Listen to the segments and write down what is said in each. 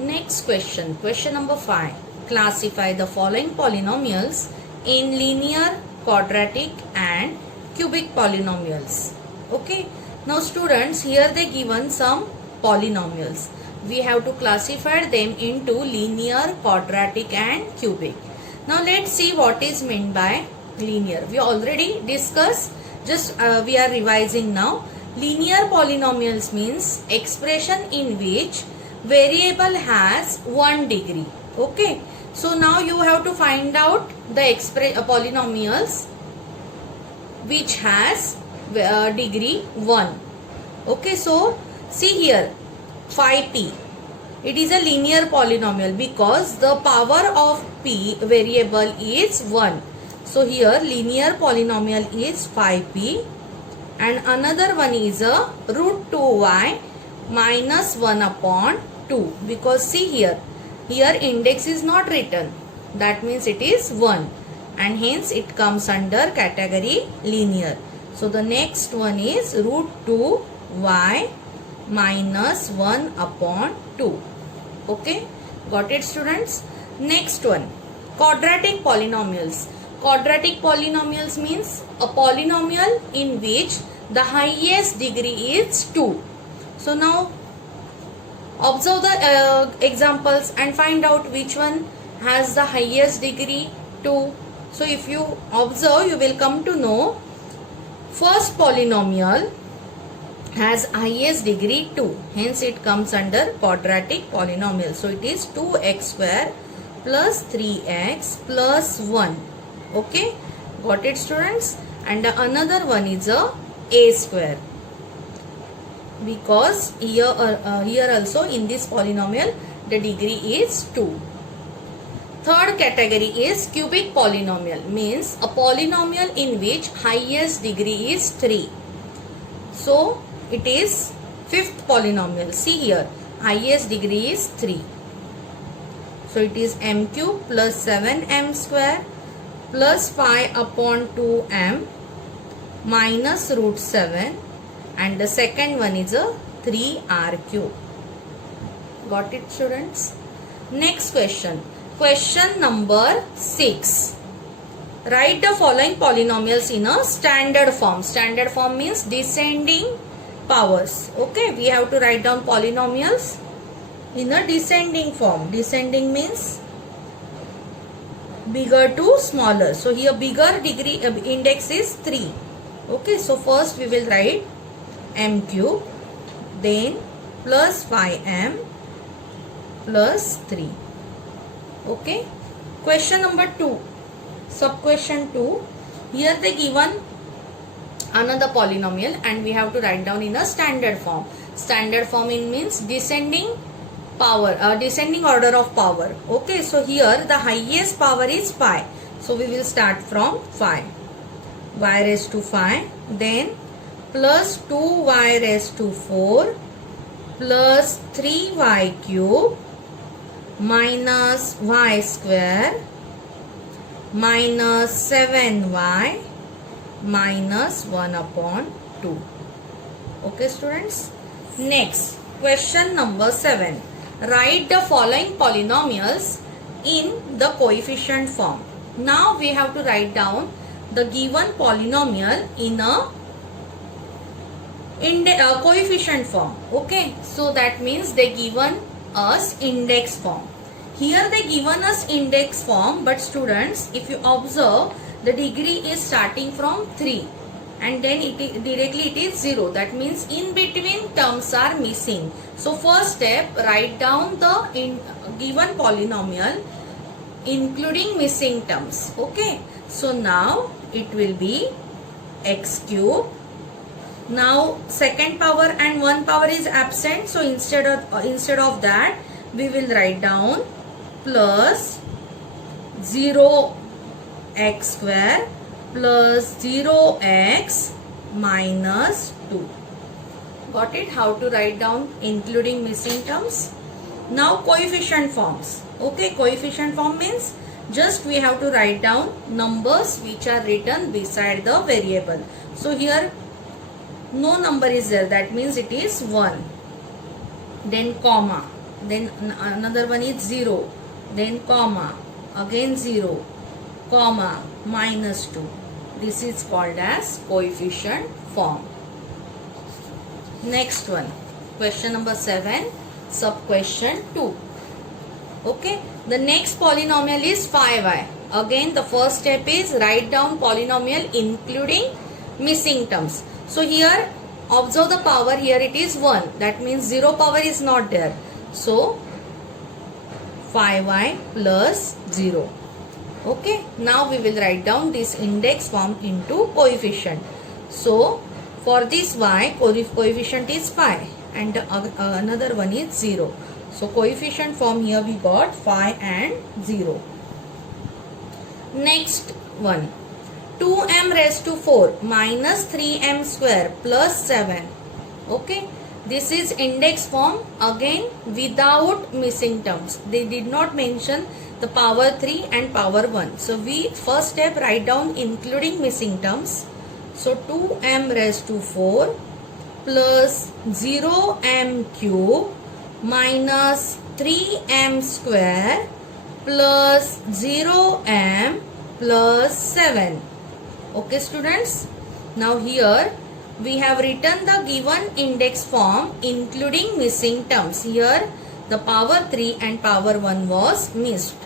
Next question, question number 5. Classify the following polynomials in linear, quadratic and cubic polynomials. Okay. Now students, here they given some polynomials. We have to classify them into linear, quadratic and cubic. Now let's see what is meant by linear. We already discussed, just we are revising now. Linear polynomials means expression in which variable has 1 degree. Okay. So now you have to find out the polynomials which has degree 1. Okay. So see here 5p. It is a linear polynomial because the power of p variable is 1. So here linear polynomial is 5p, and another one is a root 2y minus 1 upon 2, because see here index is not written, that means it is 1 and hence it comes under category linear. So the next one is root 2y minus 1 upon 2. Okay, got it students? Next one, quadratic polynomials. Quadratic polynomials means a polynomial in which the highest degree is 2. So now observe the examples and find out which one has the highest degree 2. So if you observe, you will come to know first polynomial has highest degree 2, hence it comes under quadratic polynomial. So it is 2x square plus 3x plus 1. Okay, got it students? And another one is a square, because here also in this polynomial the degree is 2. Third category is cubic polynomial, means a polynomial in which highest degree is 3. So it is fifth polynomial. See here, highest degree is 3. So it is m cube plus 7m square plus 5 upon 2m minus root 7, and the second one is a 3r cube. Got it students? Next question. Question number 6. Write the following polynomials in a standard form. Standard form means descending powers. Okay, we have to write down polynomials in a descending form. Descending means bigger to smaller. So here bigger degree index is 3. Okay, so first we will write m cube, then plus 5m plus 3. Okay, question number 2, sub question 2. Here they given another polynomial and we have to write down in a standard form. Standard form means descending power, descending order of power. Okay, so here the highest power is 5. So we will start from 5. Y raised to 5, then plus 2y raised to 4 plus 3y cube minus y square minus 7y minus 1 upon 2. Okay students? Next, question number 7. Write the following polynomials in the coefficient form. Now we have to write down the given polynomial in a coefficient form. Okay, so that means they given us index form. Here they given us index form, but students, if you observe, the degree is starting from 3 and then directly it is 0. That means in between terms are missing. So first step, write down the given polynomial including missing terms. Okay, so now it will be x cube. Now second power and 1 power is absent, so instead of that we will write down plus 0x square plus 0x minus 2. Got it? How to write down including missing terms? Now coefficient forms. Okay, coefficient form means just we have to write down numbers which are written beside the variable. So here no number is there, that means it is 1. Then comma. then another one is 0, then comma, again 0, comma, minus 2. This is called as coefficient form. Next one, question number 7, sub question 2. Okay, the next polynomial is 5y. Again, the first step is write down polynomial including missing terms. So here, observe the power, here it is 1. That means 0 power is not there. So, 5y plus 0. Okay, now we will write down this index form into coefficient. So, for this y, coefficient is 5 and another one is 0. So, coefficient form here we got 5 and 0. Next one, 2m raised to 4 minus 3m square plus 7. Okay, this is index form again without missing terms. They did not mention the power 3 and power 1. So, we first step write down including missing terms. So, 2m raised to 4 plus 0m cube minus 3m square plus 0m plus 7. Okay students, now here we have written the given index form including missing terms. Here the power 3 and power 1 was missed.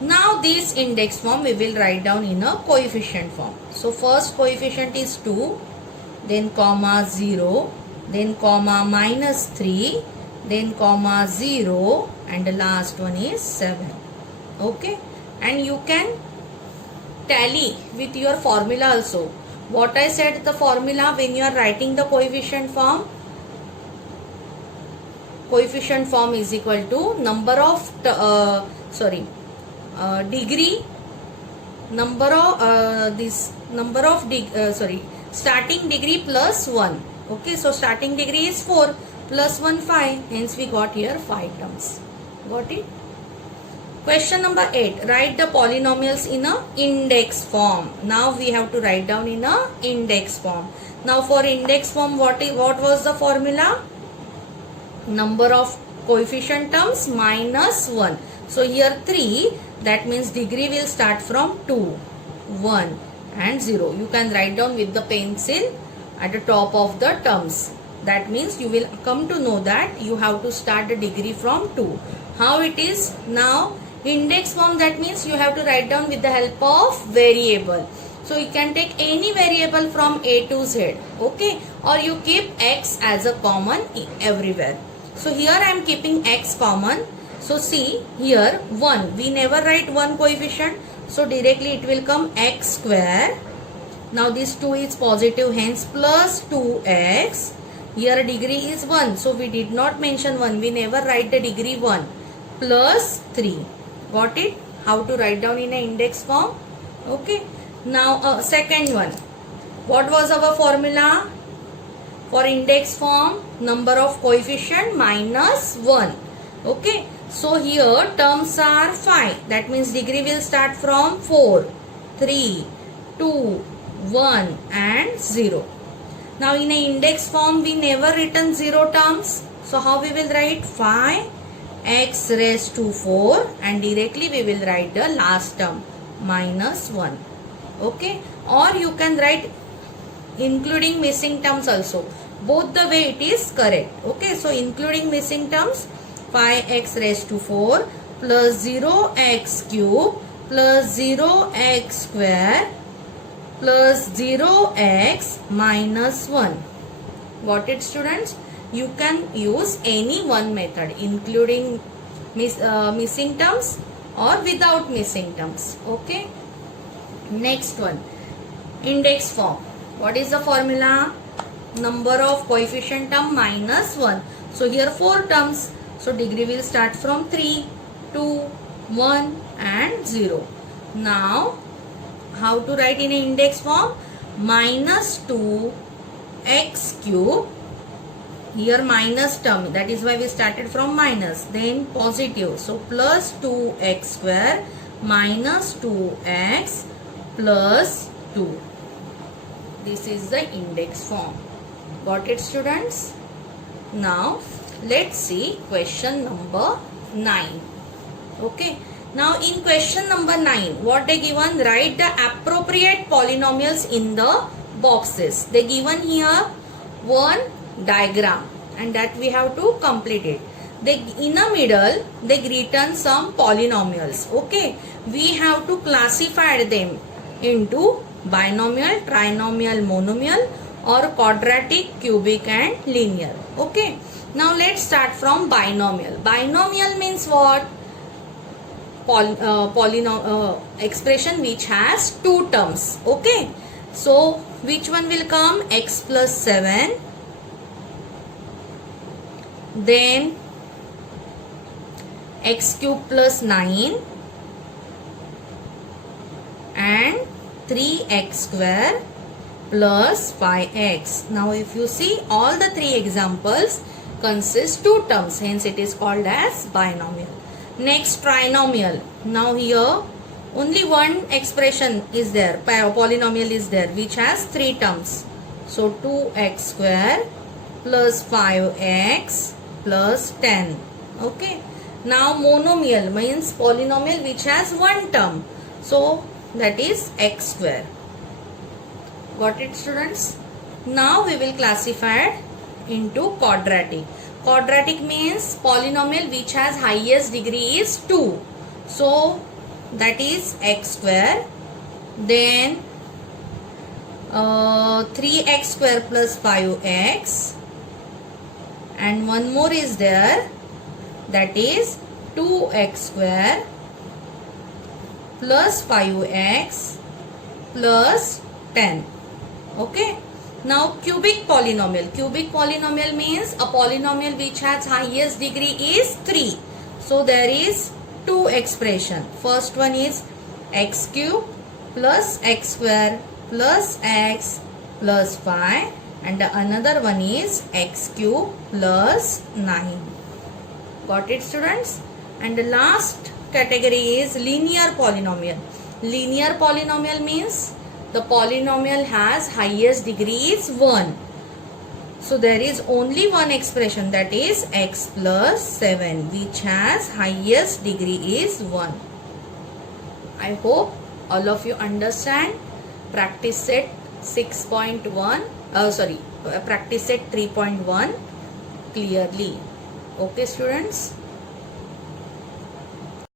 Now this index form we will write down in a coefficient form. So first coefficient is 2, then comma 0, then comma minus 3, then comma 0 and the last one is 7. Okay, and you can tally with your formula also. What I said the formula when you are writing the coefficient form? Coefficient form is equal to number of degree, number of starting degree plus 1. Okay, so starting degree is 4 plus 1 5, hence we got here 5 terms. Got it? Question number 8, write the polynomials in a index form. Now we have to write down in a index form. Now for index form, what was the formula? Number of coefficient terms minus 1. So here 3, that means degree will start from 2, 1 and 0. You can write down with the pencil at the top of the terms. That means you will come to know that you have to start the degree from 2. How it is? Now index form, that means you have to write down with the help of variable. So you can take any variable from A to Z. Okay, or you keep x as a common everywhere. So here I am keeping x common. So see here 1, we never write 1 coefficient. So directly it will come x square. Now this 2 is positive, hence plus 2x. Here degree is 1. So we did not mention 1. We never write the degree 1. Plus 3. Got it? How to write down in an index form? Okay. Now second one. What was our formula? For index form, number of coefficient minus 1. Okay. So here terms are 5. That means degree will start from 4, 3, 2, 1 and 0. Now in an index form we never written 0 terms. So how we will write? 5 x raised to 4 and directly we will write the last term minus 1. Okay, or you can write including missing terms also. Both the way it is correct. Okay, so including missing terms, 5x raised to 4 plus 0x cube plus 0x square plus 0x minus 1. Got it students? You can use any one method including missing terms or without missing terms. Okay. Next one, index form. What is the formula? Number of coefficient term minus 1. So here 4 terms. So degree will start from 3, 2, 1 and 0. Now how to write in an index form? Minus 2x cube. Here minus term, that is why we started from minus, then positive. So plus 2x square minus 2x plus 2. This is the index form. Got it students? Now let's see question number 9. Okay. Now in question number 9, what they given? Write the appropriate polynomials in the boxes. They given here one diagram and that we have to complete it. They in the middle they written some polynomials. Okay. We have to classify them into binomial, trinomial, monomial or quadratic, cubic and linear. Okay. Now let's start from binomial. Binomial means what? Expression which has two terms. Okay. So which one will come? X plus 7. Then x cube plus 9 and 3x square plus 5x. Now if you see, all the three examples consist two terms, hence it is called as binomial. Next, trinomial. Now here only one expression is there, polynomial is there, which has three terms. So 2x square plus 5x plus 10. Okay. Now monomial means polynomial which has one term. So that is x square. Got it, students? Now we will classify into quadratic. Quadratic means polynomial which has highest degree is 2. So that is x square. Then 3x square plus 5x. And one more is there. That is 2x square plus 5x plus 10. Okay. Now cubic polynomial. Cubic polynomial means a polynomial which has highest degree is 3. So there is two expression. First one is x cube plus x square plus x plus 5 and the another one is x cube plus 9. Got it, students? And the last category is linear polynomial. Linear polynomial means the polynomial has highest degree is 1. So there is only one expression, that is x plus 7, which has highest degree is 1. I hope all of you understand. Practice set 6.1, practice set 3.1 clearly. Okay, students.